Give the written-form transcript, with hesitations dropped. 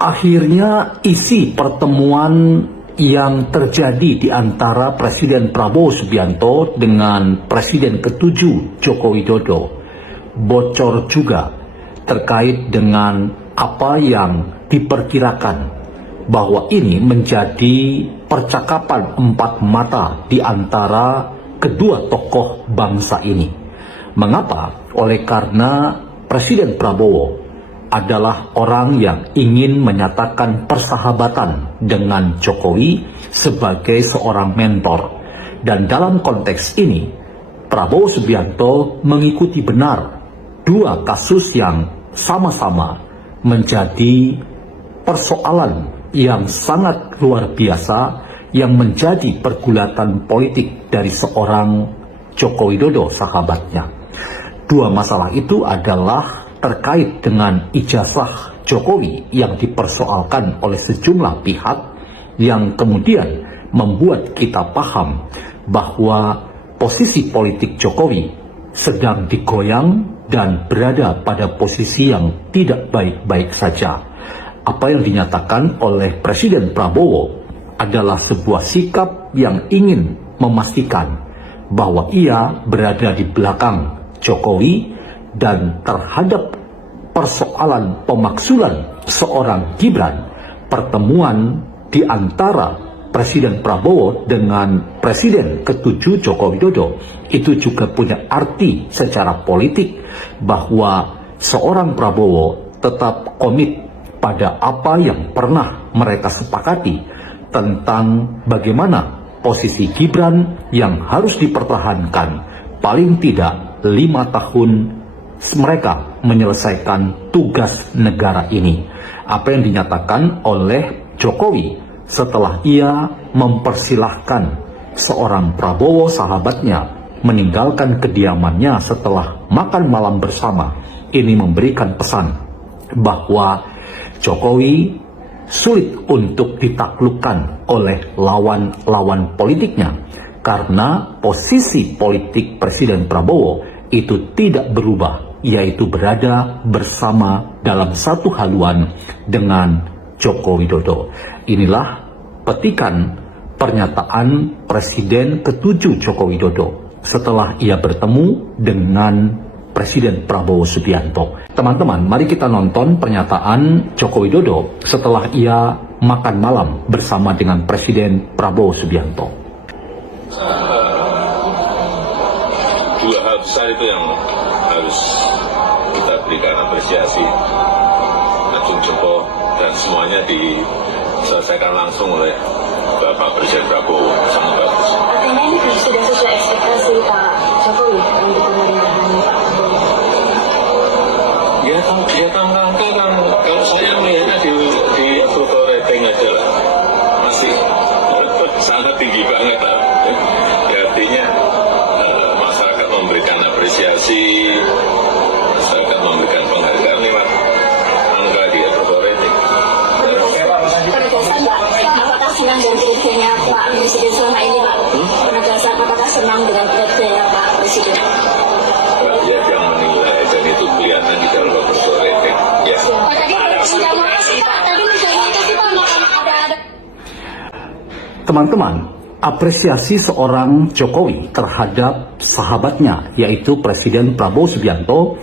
Akhirnya isi pertemuan yang terjadi di antara Presiden Prabowo Subianto dengan Presiden ke-7 Joko Widodo bocor juga terkait dengan apa yang diperkirakan bahwa ini menjadi percakapan empat mata di antara kedua tokoh bangsa ini. Mengapa? Oleh karena Presiden Prabowo adalah orang yang ingin menyatakan persahabatan dengan Jokowi sebagai seorang mentor. Dan dalam konteks ini, Prabowo Subianto mengikuti benar dua kasus yang sama-sama menjadi persoalan yang sangat luar biasa yang menjadi pergulatan politik dari seorang Joko Widodo sahabatnya. Dua masalah itu adalah terkait dengan ijazah Jokowi yang dipersoalkan oleh sejumlah pihak yang kemudian membuat kita paham bahwa posisi politik Jokowi sedang digoyang dan berada pada posisi yang tidak baik-baik saja. Apa yang dinyatakan oleh Presiden Prabowo adalah sebuah sikap yang ingin memastikan bahwa ia berada di belakang Jokowi dan terhadap persoalan pemaksulan seorang Gibran, pertemuan di antara Presiden Prabowo dengan Presiden ke-7 Joko Widodo itu juga punya arti secara politik bahwa seorang Prabowo tetap komit pada apa yang pernah mereka sepakati tentang bagaimana posisi Gibran yang harus dipertahankan paling tidak 5 tahun mereka menyelesaikan tugas negara ini. Apa yang dinyatakan oleh Jokowi setelah ia mempersilahkan seorang Prabowo sahabatnya meninggalkan kediamannya setelah makan malam bersama, ini memberikan pesan bahwa Jokowi sulit untuk ditaklukkan oleh lawan-lawan politiknya karena posisi politik Presiden Prabowo itu tidak berubah, yaitu berada bersama dalam satu haluan dengan Joko Widodo. Inilah petikan pernyataan Presiden ke-7 Joko Widodo setelah ia bertemu dengan Presiden Prabowo Subianto. Teman-teman, mari kita nonton pernyataan Joko Widodo setelah ia makan malam bersama dengan Presiden Prabowo Subianto. Dua hal besar itu yang harus kita berikan apresiasi, acung jempol, dan semuanya diselesaikan langsung oleh Bapak Presiden Prabowo. Sangat bagus. Artinya ini sudah sesuai ekspektasi Pak Jokowi untuk pemerintahan Pak Prabowo. Ya angka kan kalau saya melihatnya di approval rating aja lah, masih sangat tinggi banget lah. Ya, artinya masyarakat memberikan apresiasi, masyarakat memberikan penghargaan lewat angka di approval rating. Penegasan Pak, apakah senang dengan kinerjanya Pak Presiden selama ini Pak? Penegasan apakah senang dengan kinerjanya Pak Presiden? Rakyat yang menilai dan itu kelihatan di dalam approval rating. Ya. Pak, tadi sudah makasih Pak, tadi misalnya itu kita ada. Teman-teman, apresiasi seorang Jokowi terhadap sahabatnya yaitu Presiden Prabowo Subianto